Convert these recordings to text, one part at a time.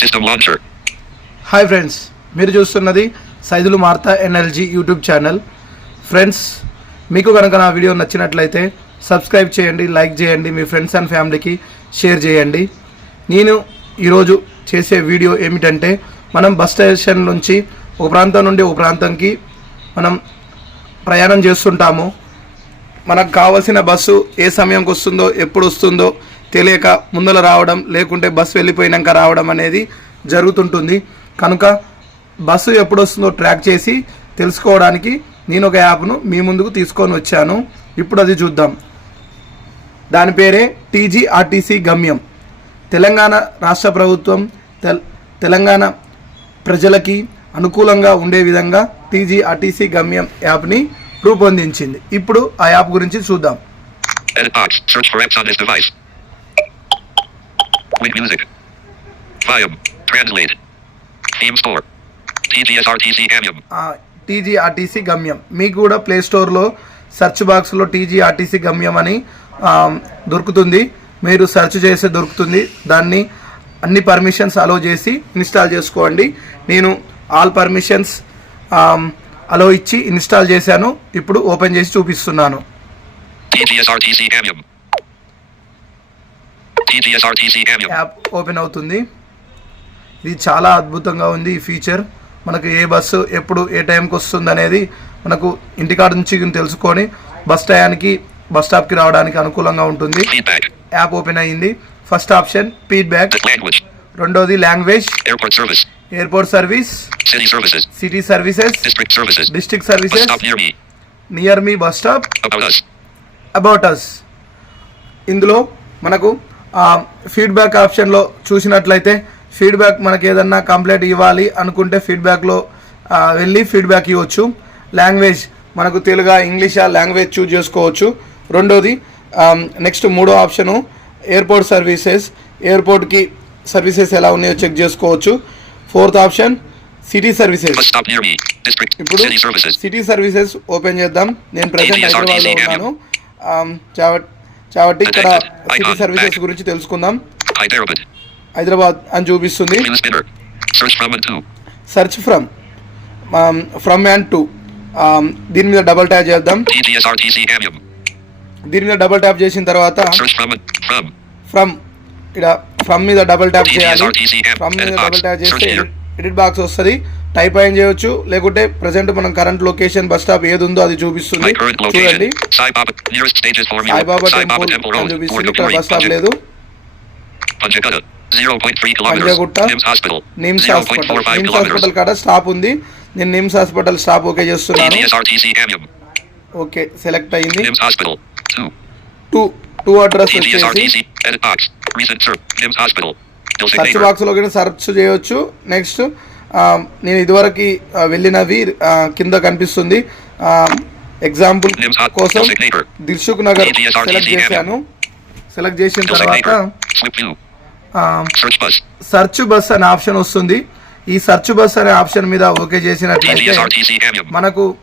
System launcher. Hi friends మీరు చూస్తున్నది Saidulu Martha NLG YouTube channel. Friends మీకు కనుక నా వీడియో నచ్చినట్లయితే సబ్స్క్రైబ్ చేయండి లైక్ చేయండి మీ ఫ్రెండ్స్ అండ్ ఫ్యామిలీకి షేర్ చేయండి. నేను ఈరోజు చేసే వీడియో ఏమిటంటే మనం బస్ స్టేషన్ నుంచి ఒక ప్రాంతం నుండి ఒక ప్రాంతంకి మనం ప్రయాణం చేస్తుంటాము. మనకు కావాల్సిన బస్సు ఏ సమయంకి వస్తుందో ఎప్పుడు వస్తుందో తెలియక ముందర రావడం లేకుంటే బస్సు వెళ్ళిపోయినాక రావడం అనేది జరుగుతుంటుంది. కనుక బస్సు ఎప్పుడు వస్తుందో ట్రాక్ చేసి తెలుసుకోవడానికి నేను ఒక యాప్ను మీ ముందుకు తీసుకొని వచ్చాను. ఇప్పుడు అది చూద్దాం. దాని పేరే టీజీఆర్టీసీ గమ్యం. తెలంగాణ రాష్ట్ర ప్రభుత్వం తెల్ తెలంగాణ ప్రజలకి అనుకూలంగా ఉండే విధంగా టీజీఆర్టీసీ గమ్యం యాప్ని రూపొందించింది. ఇప్పుడు ఆ యాప్ గురించి చూద్దాం. Win music. Volume. Translate. Theme store. TGSRTC Amium. TGRTC గమ్యం మీకు కూడా ప్లే స్టోర్లో సెర్చ్ బాక్స్లో టీజీఆర్టీసీ గమ్యం అని దొరుకుతుంది మీరు సెర్చ్ చేస్తే దొరుకుతుంది దాన్ని అన్ని పర్మిషన్స్ అలో చేసి ఇన్స్టాల్ చేసుకోండి నేను ఆల్ పర్మిషన్స్ అలో ఇచ్చి ఇన్స్టాల్ చేశాను ఇప్పుడు ఓపెన్ చేసి చూపిస్తున్నాను యాప్ ఓపెన్ అవుతుంది ఇది చాలా అద్భుతంగా ఉంది ఈ ఫీచర్ మనకు ఏ బస్సు ఎప్పుడు ఏ టైంకి వస్తుంది అనేది మనకు ఇంటికాడ నుంచి తెలుసుకొని బస్ టయానికి బస్ స్టాప్కి రావడానికి అనుకూలంగా ఉంటుంది. యాప్ ఓపెన్ అయ్యింది ఫస్ట్ ఆప్షన్ ఫీడ్బ్యాక్. రెండోది language. Airport service. City services. District Bus services. Near me bus stop. About us ఇందులో మనకు ఫీడ్బ్యాక్ ఆప్షన్లో చూసినట్లయితే ఫీడ్బ్యాక్ మనకి ఏదన్నా కంప్లైంట్ ఇవ్వాలి అనుకుంటే ఫీడ్బ్యాక్లో వెళ్ళి ఫీడ్బ్యాక్ ఇవ్వచ్చు. లాంగ్వేజ్ మనకు తెలుగా ఇంగ్లీషా లాంగ్వేజ్ చూజ్ చేసుకోవచ్చు. రెండోది నెక్స్ట్ మూడో ఆప్షను ఎయిర్పోర్ట్ సర్వీసెస్ ఎయిర్పోర్ట్కి సర్వీసెస్ ఎలా ఉన్నాయో చెక్ చేసుకోవచ్చు. Fourth option city services. ఇప్పుడు. సిటీ సర్వీసెస్ ఓపెన్ చేద్దాం. నేను ప్రజెంట్ హైదరాబాద్లో ఉన్నాను. చావట్టి ఇక్కడ. సిటీ. సర్వీసెస్. గురించి తెలుసుకుందాం. హైదరాబాద్ అని చూపిస్తుంది. Search from from and to దీని మీద డబల్ ట్యాప్ చేద్దాం. దీని మీద డబల్ ట్యాప్ చేసిన తర్వాత. ఫ్రమ్ ఇక్కడ ఫ్రమ్ మీద డబల్ ట్యాప్ చేయాలి. ఫ్రమ్ మీద. డబల్ ట్యాప్ చేస్తే. ఎడిట్ బాక్స్ వస్తుంది టైప్ అయిన చేయవచ్చు లేకుంటే ప్రజెంట్ మనం కరెంట్ లొకేషన్ బస్ స్టాప్ ఏది ఉందో అది చూపిస్తుంది. చూడండి. బస్ స్టాప్ లేదు. నిమ్స్ హాస్పిటల్ కాడ స్టాప్ ఉంది. నేను నిమ్స్ హాస్పిటల్ స్టాప్ ఓకే చేస్తున్నాను. ఓకే సెలెక్ట్ అయ్యింది. టూ బాక్స్లో సెర్చ్ చేయవచ్చు నెక్స్ట్ నేను ఇదివరకు వెళ్ళినవి కింద కనిపిస్తుంది. ఎగ్జాంపుల్. కోసం. దిల్సుఖ్ నగర్ సెలెక్ట్ చేశాను. సెలెక్ట్ చేసిన తర్వాత. సర్చ్ బస్ అనే ఆప్షన్ వస్తుంది. ఈ సర్చ్ బస్ అనే ఆప్షన్ మీద ఓకే చేసినట్లయితే. మనకు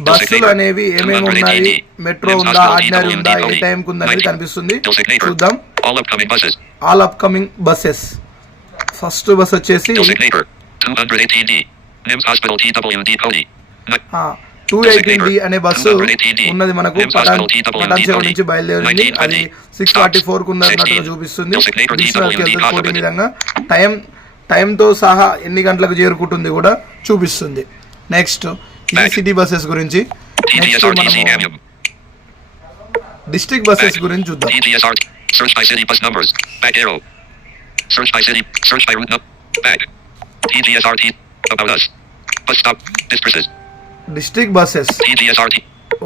బస్సులు అనేవి ఏమేమి ఉన్నాయి? మెట్రో ఉందా? ఆర్డినరీ ఉందా? ఏ టైంకి ఉందా అనేది కనిపిస్తుంది. చూద్దాం. All upcoming buses first bus వచ్చేసి. 218D. Nims Hospital TWD Cody. Two eighteen D అనే బస్సు ఉన్నది మనకు నుంచి బయలుదేరింది. అది సిక్స్ ఫార్టీ ఫోర్కు ఉన్నట్టుగా చూపిస్తుంది. వెళ్తుంది కోటి విధంగా టైం టైంతో సహా ఎన్ని గంటలకు చేరుకుంటుంది కూడా చూపిస్తుంది. నెక్స్ట్ ఈ సిటీ బస్సెస్ గురించి. డిస్ట్రిక్ట్ బస్సెస్ గురించి చూద్దాం. TGSRT. About us. Bus stop. Districts. District buses TGSRT.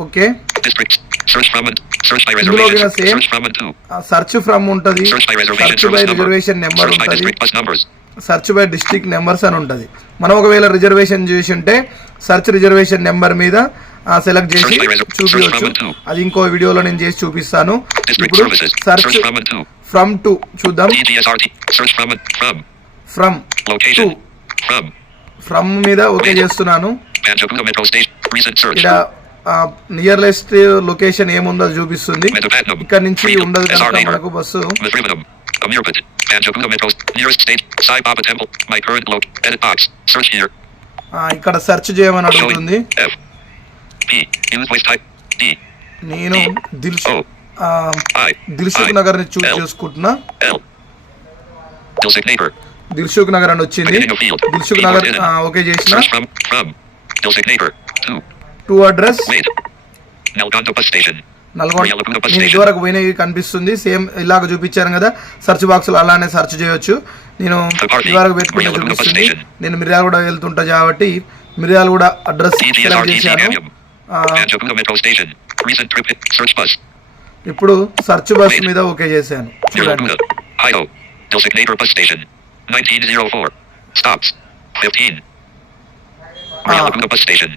Okay Districts. Search from and. Search by ఇందులో కూడా reservation. same. Search from and to. Search from ఉంటుంది Search by search by. Reservation number Search by ఉంటుంది district bus numbers. Search by district numbers అని ఉంటుంది మనం ఒకవేళ reservation చేసి ఉంటే సెర్చ్ రిజర్వేషన్ నెంబర్ మీద సెలెక్ట్ చేసి చూపించవచ్చు. అది ఇంకో వీడియోలో నేను చేసి చూపిస్తాను District ఇప్పుడు. Search Search from and to. From to చూద్దాం. From to. ఫ్రమ్ మీద ఓకే చేస్తున్నాను. ఇక్కడ నియర్లెస్ట్ లొకేషన్ ఏముందో చూపిస్తుంది. ఇక్కడ నుంచి ఉండదు కనుక మనకు బస్సు. ఇక్కడ సెర్చ్ చేయమని అడుగుతుంది. నేను దిల్సుఖ్ నగర్ని చూస్ దిల్షుక్ నగర్ అని వచ్చింది. దిల్షుక్ నగర్ ఓకే చేసిన. టూ అడ్రస్ ఇదివరకు పోయినవి కనిపిస్తుంది. సేమ్ ఇలాగ చూపించాను కదా. సర్చ్ బాక్స్లో అలానే సర్చ్ చేయొచ్చు. నేను ఇదివరకు పెట్టుకుంటే చూపిస్తుంది. నేను మిర్యాల కూడా వెళ్తుంటా కాబట్టి మిర్యాల కూడా అడ్రస్ ఇప్పుడు సర్చ్ బస్ మీద ఓకే చేశాను. చూడండి. Yalagunga. Idaho. Designator bus station. 1904. Stops. 15. Ah. Yalagunga bus station.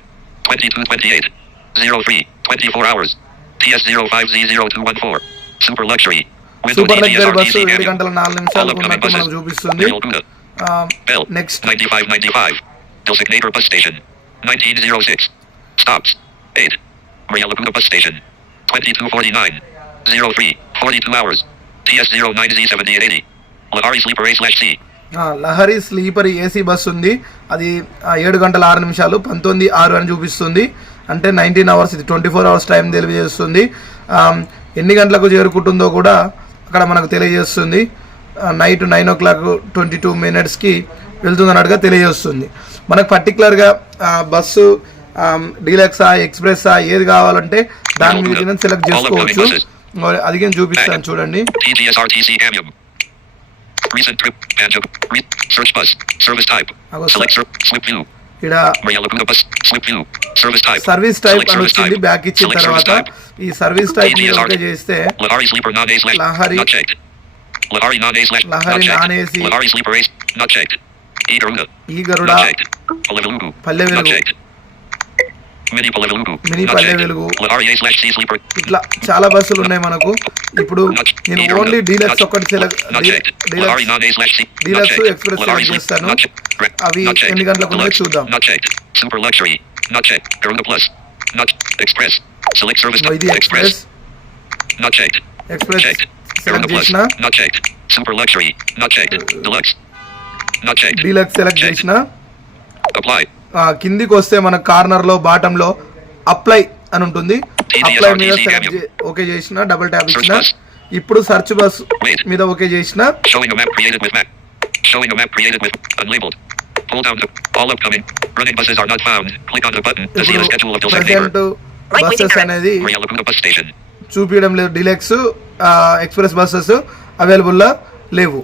2228. 03. 24 hours. TS 05Z0214. Super luxury. Window super luxury bus TGSRTC ఏడు Amium. గంటల నాలుగు All నిమిషాలకు upcoming ఉన్నట్టు మనకు buses. చూపిస్తుంది Yalagunga. ఆ, Bell. Next 9595. Designator bus station. 1906. Stops. 8. Yalagunga bus station. 2249. 03. 42 hours. TS 09Z7880. Lahari Sleeper A slash C. Lahari sleeper AC bus ఉంది. అది ఏడు గంటల ఆరు నిమిషాలు పంతొమ్మిది ఆరు అని చూపిస్తుంది. అంటే నైన్టీన్ అవర్స్ ఇది ట్వంటీ ఫోర్ అవర్స్ టైం తెలియజేస్తుంది ఎన్ని గంటలకు చేరుకుంటుందో కూడా అక్కడ మనకు తెలియజేస్తుంది. Night nine o'clock twenty two మినిట్స్కి వెళ్తుంది అన్నట్టుగా తెలియజేస్తుంది. మనకు పర్టికులర్గా బస్సు డీలక్సా ఎక్స్ప్రెస్సా ఏది కావాలంటే దాని మీద సెలెక్ట్ చేసుకోవచ్చు. అది చూపిస్తాను చూడండి. Recent trip. Banjo. Re- search bus. Service type. Select ser- Slip view. ఇక్కడ. సర్వీస్ టైప్ అని service వచ్చింది type. బ్యాక్ ఇచ్చిన తర్వాత. ఈ సర్వీస్ టైప్. ఓకే చేస్తే. E. ఈ గరుడ. పల్లె వెలుగు ఇట్లా చాలా బస్సులు ఉన్నాయి మనకు ఇప్పుడు నేను ఓన్లీ డీలక్స్ ఒక్కటి డీలక్స్ ఎక్స్ప్రెస్ చేస్తాను అవి ఎన్ని గంటలకు చూద్దాం డీలక్స్ సెలెక్ట్ చేసిన కిందికి వస్తే మన కార్నర్లో బాటం లో అప్లై అని ఉంటుంది. అప్లై మీద ఓకే చేసిన డబుల్ ట్యాప్ ఇచ్చిన. ఇప్పుడు సర్చ్ బస్ మీద ఓకే చేసిన. చూపించడం లేదు. డిలెక్స్ ఎక్స్ప్రెస్ బస్సెస్ అవైలబుల్ లేవు.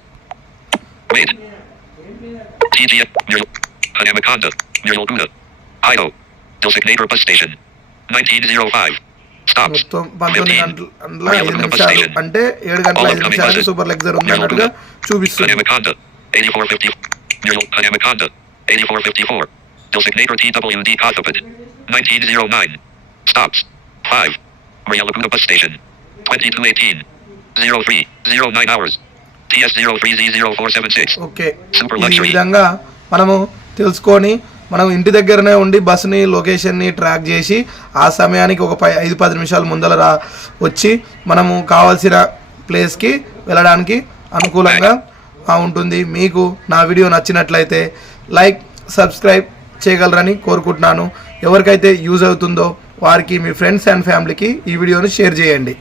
Wait. TGS. Near. Anaconda. Near Laguna. Idaho. Designator bus station. 1905. Stops. మొత్తం పంతొమ్మిది 15. గంటల గంటల ఐదు నిమిషాలు అంటే ఏడు గంటల ఐదు నిమిషాలకి సూపర్ లగ్జరీ ఉంది అన్నట్టుగా చూపిస్తుంది Anaconda. 8450. Near Anaconda. 8454. Designator TWD Cosapet. 1909. Stops. 5. Maria Laguna Bus Station. 2218. 03. 09 hours. TS 03Z0476. Okay ఈ. విధంగా మనము తెలుసుకొని మనం ఇంటి దగ్గరనే ఉండి బస్సుని లొకేషన్ని ట్రాక్ చేసి ఆ సమయానికి ఒక పై ఐదు పది నిమిషాల ముందర రా వచ్చి మనము కావాల్సిన ప్లేస్కి వెళ్ళడానికి అనుకూలంగా ఉంటుంది మీకు నా వీడియో నచ్చినట్లయితే లైక్ సబ్స్క్రైబ్ చేయగలరని కోరుకుంటున్నాను ఎవరికైతే యూజ్ అవుతుందో వారికి మీ ఫ్రెండ్స్ అండ్ ఫ్యామిలీకి ఈ వీడియోను షేర్ చేయండి